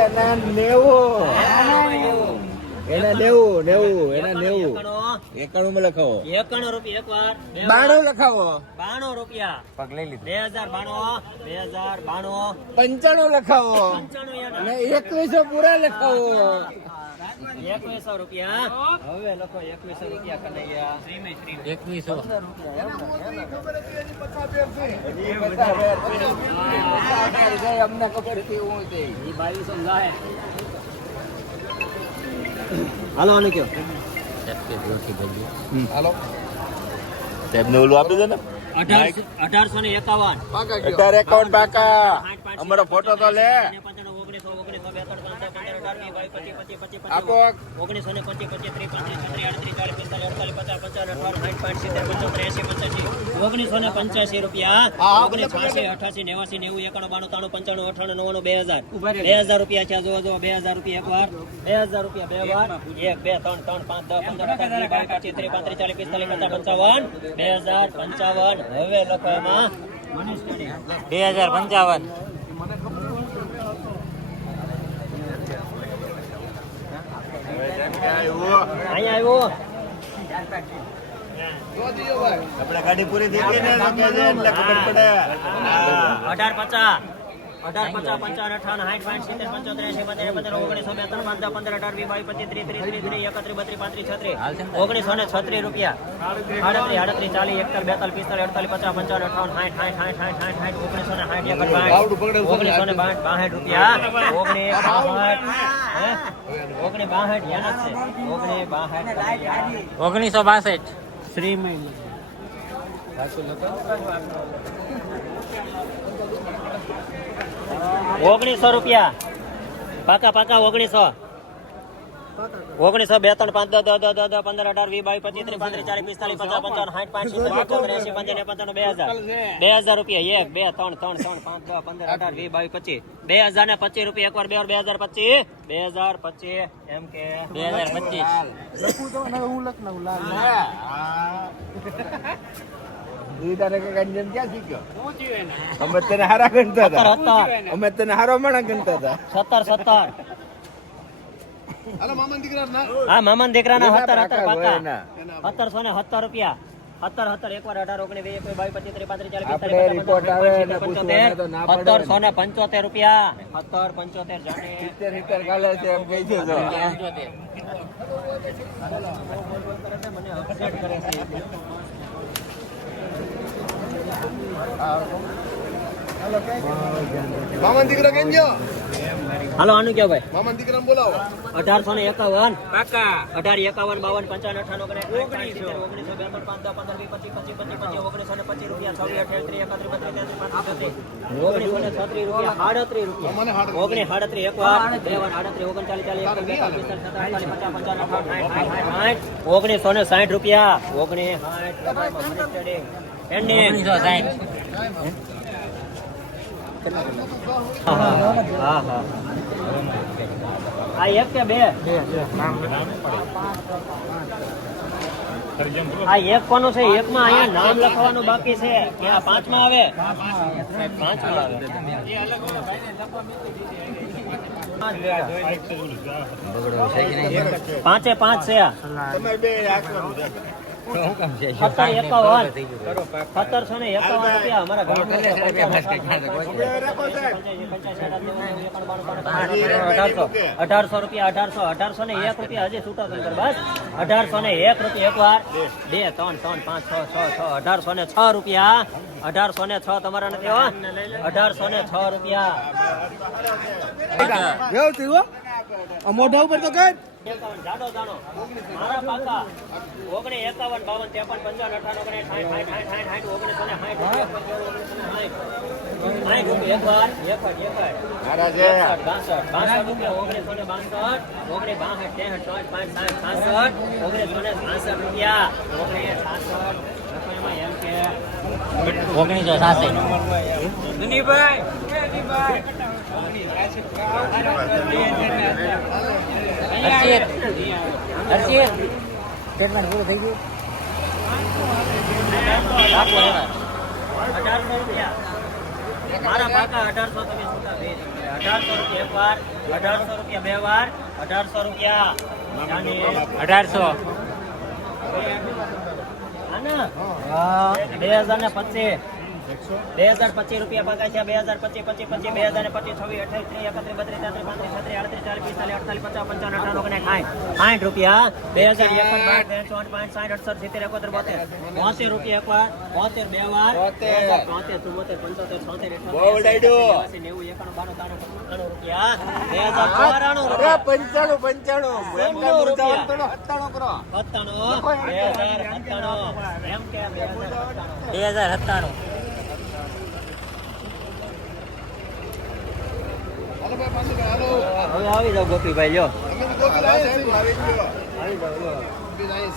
એના નેવું. એના નેવું નેવું એના નેવું. એકાણું. માં લખાવો. એકાણું રૂપિયા એક વાર. બે બાણું લખાવો. બાણું રૂપિયા. પગ લઈ લીધું. બે હજાર બાણું બે હજાર બાણું. પંચાણું લખાવો. અને એકવીસો પૂરા લખાવો. એકવીસો રૂપિયા. હવે લખો એકવીસો રૂપિયા કનૈયા એકવીસો. અમને ખબર હતી હું બાવીસો માં હાલો આનું કયો હાલો. સાહેબ ને ઓલું આપી દે ને. અઢારસો અઢારસો ને એકાવન. અઢાર એકાઉન્ટ બાકા અમારો ફોટો તો લે. ઓગણીસો ઓગણીસો બે આપો ઓગણીસો ને પચીસ પચીસ ત્રીસ પાંત્રીસ છત્રીસ આડત્રીસ ચાલીસ પિસ્તાલીસ અડતાલીસ પચાસ પંચાવન અઠાવન સાઠ પાંચ સિત્તેર પંચોતેર એસી પંચ્યાસી ઓગણીસો ને પંચ્યાસી રૂપિયા. ઓગણીસ છ્યાસી અઠાસી નેવાસી નેવું એકાણું બાણું ત્રાણું પંચાણું અઠાણું નવ્વાણું બે હજાર. બે હજાર રૂપિયા છે જોવા જોવા બે હજાર રૂપિયા એક વાર. બે હજાર રૂપિયા બે વાર. એક બે ત્રણ ત્રણ પાંચ દસ પંદર વીસ બાવીસ પચીસ ત્રીસ પાંત્રીસ ચાલીસ પિસ્તાલીસ પચાસ પંચાવન બે હજાર પંચાવન. હવે લખવામાં બે હજાર પંચાવન. અહીંયા આવ્યો. આપણે ગાડી પૂરી થઈ ગઈ ને એટલે ખબર પડે. અઢાર પચાસ. અઢાર પચાસ પંચાવન અઠાવન સાઠ પાંચ સિત્તેર પંચોતેર એસી પંદર પંદર ઓગણીસો બે ત્રણ દસ પંદર અઢાર વીસ બાવીસ પચીસ ત્રીસ ત્રીસ ત્રીસ ત્રીસ એકત્રીસ બત્રીસ પાંત્રીસ છત્રીસ ઓગણીસો ને છત્રીસ રૂપિયા. આડત્રીસ આડત્રીસ ચાલીસ એકતાલીસ બેતાલીસ પિસ્તાલીસ અડતાલીસ પચાસ પંચાવન અઠાવન સાઠ સાઠ સાઠ સાઠ સાઠ સાઠ ઓગણીસો ને સાઠ ઓગણીસો ને બાસઠ રૂપિયા. ઓગણીસ બાસઠ ઓગણીસ બાસઠ યાદ છે. ઓગણીસ બાસઠ ઓગણીસો બાસઠ. શ્રી ઓગણીસો રૂપિયા. પાકા પાકા ઓગણીસો. ઓગણીસો બે ત્રણ પાંચ દસ દસ દસ પંદર અઢાર વીસ બાવીસ પચીસ ત્રીસ પાંત્રીસ ચાલીસ પિસ્તાલીસ પચાસ પંચાવન સાઠ પાંચ સિત્તેર એસી પંચાવન પંચાવન બે હજાર. બે હજાર રૂપિયા એક બે ત્રણ ત્રણ ત્રણ પાંચ દસ પંદર અઢાર વીસ બાવીસ પચીસ. બે હજાર ને પચીસ રૂપિયા એકવાર બે વાર બે હજાર પચીસ. બે હજાર પચીસ એમ કે. બે હજાર પચીસ. ઈ તારે કે કંજન ક્યાં શીખ્યો? અમે તને હારા ગણતા હતા. અમે તને હારો માણા ગણતા હતા. સત્તર સત્તર. હા મામા દીકરાના સત્તર સત્તર પાકા સત્તરસો ને સત્તર રૂપિયા. સત્તર સત્તર એકવાર અઢાર ઓગણીસ બે એકવીસ બાવીસ પચીસ ત્રીસ પાંત્રીસ ચાલીસ પિસ્તાલીસ ને. સત્તરસો ને પંચોતેર રૂપિયા. સત્તર પંચોતેર જાણે. સિત્તેર સિત્તેર કાલે છે એમ કહી છે જો. મને upset કરે છે. મામા દીકરા કેમ છો હાલો આનું કયો ભાઈ મામા દીકરા બોલાવો. અઢારસો ને એકાવન. અઢાર એકાવન બાવન પંચાવન અઠાણું ઓગણીસ ઓગણીસો. ઓગણીસો બે ત્રણ પાંચ દસ પંદર વીસ પચીસ પચીસ પચીસ પચીસ ઓગણીસો ને પચીસ રૂપિયા છવ્વીસ અઠ્યાવીસ ત્રીસ એકત્રીસ બત્રીસ તેત્રીસ પાંત્રીસ ઓગણીસો ને છત્રીસ રૂપિયા સાડત્રીસ રૂપિયા. ઓગણીસ સાડત્રીસ એક વાર બે વાર સાડત્રીસ ઓગણચાલીસ ચાલીસ ઓગણીસો ને સાઠ રૂપિયા. ઓગણીસ એન્ડિંગ સાઠ. હા એક કે બે? આ એક કોનું છે? એક માં અહીંયા નામ લખવાનું બાકી છે. કે આ પાંચમાં આવે? આવે. પાંચે પાંચ છે આ. સત્તરસો ને એકાવન. રૂપિયા અમારા. અઢારસો. અઢારસો રૂપિયા અઢારસો. અઢારસો ને એક રૂપિયા હજી છૂટો શંકર બસ. અઢારસો ને એક રૂપિયા એક વાર બે ત્રણ ત્રણ પાંચ છ છ છ. અઢારસો ને છ રૂપિયા. અઢારસો ને છ તમારા નથી હો. અઢારસો ને છ રૂપિયા. મોઢા ઉપર તો કઈ ઓગણીસો સાસઠ હર્ષિત. હર્ષિત. સ્ટેટમેન્ટ પૂરું થઈ ગયું? અઢારસો રૂપિયા. મારા પાકા અઢારસો તમે છૂટા બે અઢારસો રૂપિયા એક વાર અઢારસો રૂપિયા બે વાર અઢારસો રૂપિયા. અઢારસો. આના? બે હજાર ને પચીસ. બે હજાર પચીસ રૂપિયા પગાર છે. બે હજાર પચીસ પચીસ પચીસ બે હજાર પચીસ છવ્વીસ અઠાવીસ ત્રીસ એકત્રીસ બત્રીસ તેત્રીસ પાંત્રીસ છત્રીસ આડત્રીસ ચાલીસ પિસ્તાલીસ અડતાલીસ પચાસ પંચાવન અઠાણું ઓગણીસ સાઠ સાઠ રૂપિયા. બે હજાર એકસઠ બાર ત્રેસઠ પાંચ સાઠ અડસઠ સિત્તેર એકોતેર બોતેર. બોતેર રૂપિયા એક વાર બોતેર બે વાર. બોતેર. ચુમ્મોતેર પંચોતેર છોતેર બહુ નેવું એકાણું બાણું ત્રાણું રૂપિયા. બે હજાર ચોરાણું રૂપિયા. પંચાણું પંચાણું. સત્તાણું કરો. સત્તાણું. બે હજાર સત્તાણું. બે હજાર સત્તાણું બે હજાર સત્તાણું હાલો ભાઈ પાછું ભાઈ, હાલો હવે આવી જાવ ગોપીભાઈ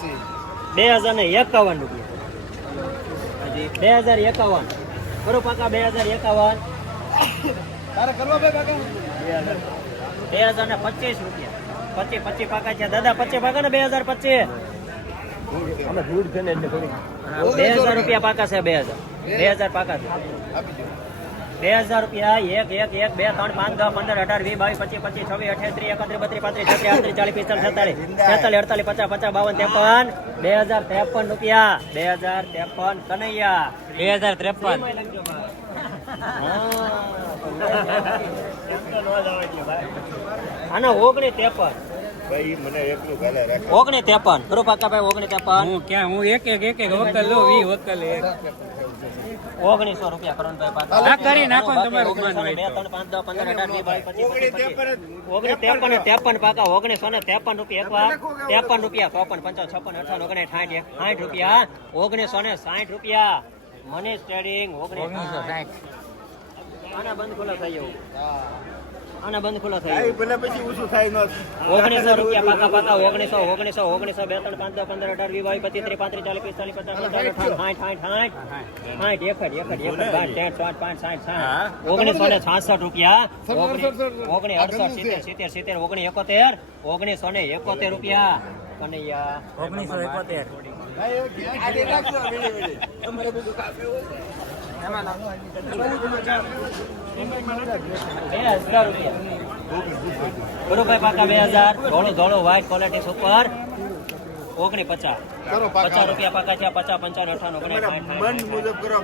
છીએ. બે હજાર ને એકાવન રૂપિયા. બે હજાર એકાવન. કરો પાકા બે હજાર એકાવન. બે હજાર ને પચીસ રૂપિયા. પચીસ પચીસ પાકા છે. દાદા, પચીસ પાકા ને બે હજાર પચીસ? બે હજાર રૂપિયા પાકા છે, બે હજાર. બે હજાર પાકા છે. બે હજાર રૂપિયા એક એક એક બે ત્રણ પાંચ દસ પંદર અઢાર વીસ બાવીસ પચીસ પચીસ છવ્વીસ અઠ્યાવીસ એકત્રીસ બત્રીસ પાંત્રીસ છત્રીસ આડત્રીસ ચાલીસ પિસ્તાલીસ સત્તાલીસ છેતાલીસ અડતાલીસ પચાસ પચાસ બાવન ત્રેપન બે હજાર ત્રેપન રૂપિયા બે હજાર ત્રેપન કનૈયા. બે હજાર ત્રેપન. આના ઓગણીસ ત્રેપન ઓગણીસ ત્રેપન ગુરુ પાકા ભાઈ ઓગણીસ ત્રેપન ક્યાં હું એક એક એક એક વકલ લઉં વી વકલ એક. ઓગણીસો રૂપિયા કરણભાઈ પાકા કરી નાખો ત્રેપન ત્રેપન પાકા ઓગણીસો ને ત્રેપન રૂપિયા એકવાર ત્રેપન રૂપિયા ચોપન પંચાવન છપ્પન અઠાવન ઓગણીસ સાઠ એક સાઠ રૂપિયા. ઓગણીસો ને સાઠ રૂપિયા. મનીષ ટ્રેડિંગ ઓગણીસ ઓગણીસો સાઠ. આના બંધ ખુલ્લા થઈ જવું આના બંધ ખુલ્લા થઈ ભલે પછી ઓછું થાય ન ઓગણીસો રૂપિયા પાકા પાકા ઓગણીસો ઓગણીસો ઓગણીસો બે ત્રણ પાંચ દસ પંદર અઢાર વીસ બાવીસ પચીસ ત્રીસ પાંત્રીસ ચાલીસ પિસ્તાલીસ પચાસ પચાસ સાઠ સાઠ સાઠ સાઠ એકડ એકડ એકડ પાંચ ત્રણ પાંચ પાંચ સાઠ સાઠ. ઓગણીસો ને છાસઠ રૂપિયા. ઓગણીસ અડસઠ સિત્તેર સિત્તેર સિત્તેર ઓગણી એકોતેર. ઓગણીસો ને એકોતેર રૂપિયા. કનૈયા ઓગણીસો એકોતેર. ગુરુભાઈ પાકા બે હજાર. ધોળો ધોળો વ્હાઈટ ક્વોલિટી સુપર ઓગણી પચાસ કરો પચાસ રૂપિયા પાકા છે પચાસ પંચાવન અઠાણું ઓગણી મન મુજબ કરો.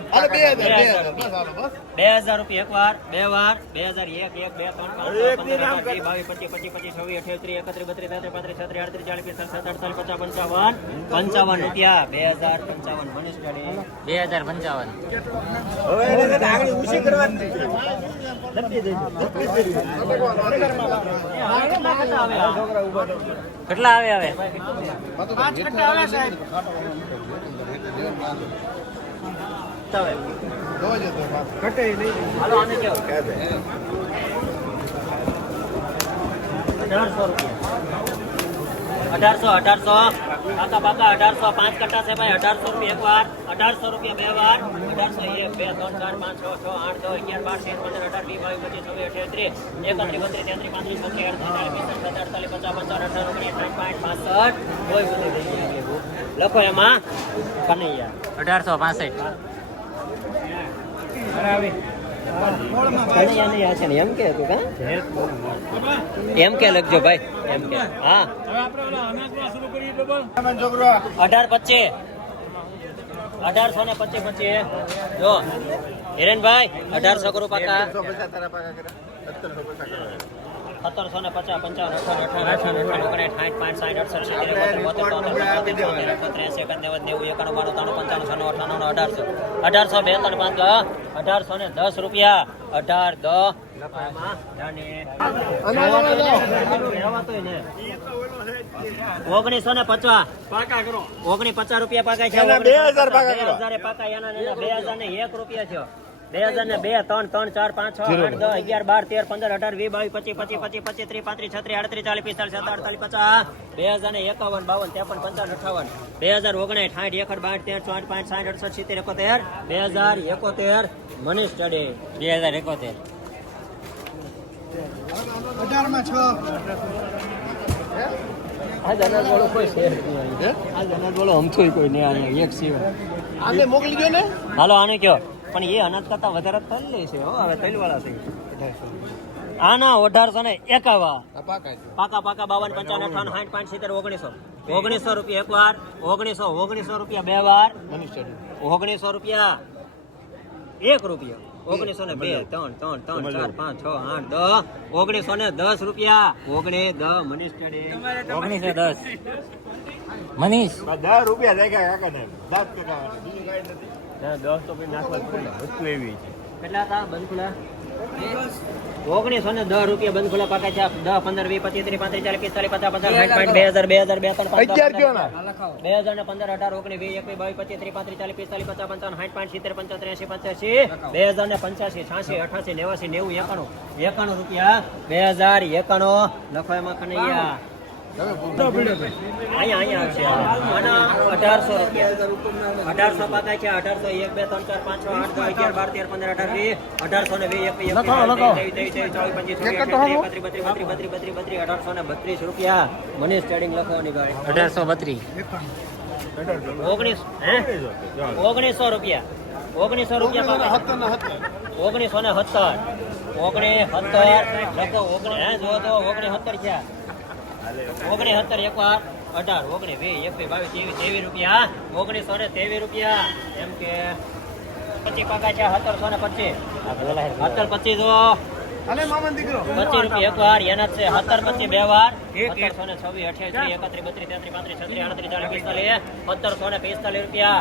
બે હજાર રૂપિયા. એક વાર બે વાર બે હજાર એક એક બે ત્રણ બાવીસ પચીસ પચીસ પચીસ છવ્વીસ અઠ્યાવીસ એકત્રીસ બત્રીસ તેત્રીસ પાંત્રીસ છત્રીસ અડત્રીસ ચાલીસ પિસ્તાલીસ સત્તર અડતાલીસ પચાસ પંચાવન પંચાવન રૂપિયા બે હજાર પંચાવન મનીષ ગાડી બે હજાર પંચાવન. હવે આંગળી ઊંચી કરવાની કેટલા આવે હવે પાંચ કટ્ટા આવે સાહેબ હતો પાછો. હાલો આને કેવો ક્યાં છે? અઢારસો રૂપિયા અઢારસો અઢારસો. પાકા પાકા અઢારસો. પાંચ કટ્ટા છે ભાઈ, અઢારસો રૂપિયા એક વાર, અઢારસો રૂપિયા બે વાર, અઢારસો એક, બે, ત્રણ, ચાર, પાંચ, છ છ, આઠ, દસ, અગિયાર, બાર, તેર, પંદર, અઢાર, વીસ, બાવીસ, પચીસ, છવ્વીસ, અઠ્યાવીસ, ત્રીસ, એકત્રીસ, બત્રીસ, તેત્રીસ, પાંત્રીસ છત્રીસ અડતાલીસ સત્તર અડતાલીસ પચાસ, પંચાવન અઢાર ઓગણીસ સાઠ પાંચ પાસઠ કોઈ બધું થઈ ગયા. લખો એમાં. કનૈયા અઢારસો, પાસઠ. એમ કે હતું એમ કે લખજો ભાઈ, એમ કે. હા. અઢાર પચીસ. અઢારસો ને પચીસ પચીસ. જો. હિરેનભાઈ, અઢારસો કરું પાકા. અઢારસો અઢારસો પાંચ અઢારસો ને દસ રૂપિયા અઢાર દસ ઓગણીસો ને પચાસ ઓગણી પચાસ રૂપિયા પાકા છે બે હજાર પાકા બે હજાર ને એક રૂપિયા છે બે હજાર ને બે ત્રણ ત્રણ ચાર પાંચ છ આઠ દસ અગિયાર બાર તેર પંદર અઢાર વીસ બાવીસ પચીસ પચીસ પચીસ પચીસ ત્રીસ પાંત્રીસ છત્રીસ આડત્રીસ ચાલીસ પિસ્તાલીસ સત્તર અડતાલીસ પચાસ બે હજાર ને એકાવન બાવન ત્રેપન પંચાવન અઠાવન બે હજાર ઓગણીસ સાઠ એકડ બાર તેર ચોઠ પાંચ સાઠ અડસઠ સિત્તેર એકોતેર બે હજાર એકોતેર મનીષ સ્ટડી બે હજાર એકોતેર. અઢારમાં છ. આજ અનાજ વાળો કોઈ છે આજ અનાજ વાળો અમથોય કોઈ નહીં એક સિવાય આને મોકલી ગયો ને. હાલો આને કયો પણ એ અનાજ કરતા વધારે તલ લે છે હો હવે તલ વાળા છે આના અઢારસો ને એકાવા પાકા પાકા બાવન પંચાવન અઠાવન સાઠ પાંચ સિત્તેર ઓગણીસો. ઓગણીસો રૂપિયા એક વાર ઓગણીસો ઓગણીસો રૂપિયા બે વાર. ઓગણીસો રૂપિયા એક રૂપિયો. ઓગણીસો ને બે ત્રણ ત્રણ ત્રણ ચાર પાંચ છ આઠ દસ. ઓગણીસો ને દસ રૂપિયા. ઓગણીસ દ મનીષ ચડે. ઓગણીસો દસ. મનીષ. દસ રૂપિયા ને દસ તો પછી નાખવા પડે વસ્તુ એવી છે. કેટલા હતા બંધખુલા? ઓગણીસો ને દસ રૂપિયા બંધખુલા પાકા છે. દસ પંદર વીસ પચીસ ત્રીસ પાંત્રીસ ચાલીસ પિસ્તાલીસ પચાસ પચાસ સાઠ પાંઠ બે હજાર બે હજાર બે ત્રણ બે હજાર ને પંદર અઢાર ઓગણીસ વીસ એકવીસ બાવીસ પચીસ ત્રીસ પાંત્રીસ ચાલીસ પિસ્તાલીસ પચાસ પંચાવન સાઠ પાંચ સિત્તેર એસી પંચ્યાસી બે હજાર ને પંચ્યાસી છ્યાસી અઠાસી નેવાસી નેવું એકાણું. એકાણું રૂપિયા. બે હજાર એકાણું. લખો એમાં કનૈયા. અહીંયા અહીંયા આવશે આના અઢારસો રૂપિયા. અઢારસો પાકા છે અઢારસો એક બે ત્રણ ચાર પાંચ છ આઠ દસ અગિયાર બાર તેર પંદર અઢાર વીસ. અઢારસો ને વીસ એકવીસ બત્રીસ, બત્રીસ, બત્રીસ, બત્રીસ, બત્રીસ, બત્રીસ, અઢારસો ને બત્રીસ રૂપિયા. મનીષ ટ્રેડિંગ લખવાની ભાઈ અઢારસો બત્રીસ. ઓગણીસ હે? ઓગણીસો રૂપિયા. ઓગણીસો રૂપિયા ઓગણીસો ને સત્તર ઓગણીસ સત્તર. ઓગણી ઓગણીસ હે જો તો ઓગણીસ સત્તર છે. ઓગણીસ સત્તર એક વાર અઢાર ઓગણીસ વીસ એકવીસ બાવીસ ત્રેવીસ ત્રેવીસ રૂપિયા ઓગણીસો ને ત્રેવીસ રૂપિયા એમ કે પચીસ પાકા છે સત્તરસો ને પચીસ સત્તર પચીસ જો અને મામા દીકરો. પચીસ રૂપિયા એક વાર એના છે સત્તર પચીસ બે વાર. સત્તરસો ને છવ્વીસ અઠ્યાવીસ એકત્રીસ બત્રીસ તેત્રીસ પાંત્રીસ છત્રીસ આડત્રીસ ચાલીસ પિસ્તાલીસ સત્તરસો ને પિસ્તાલીસ રૂપિયા.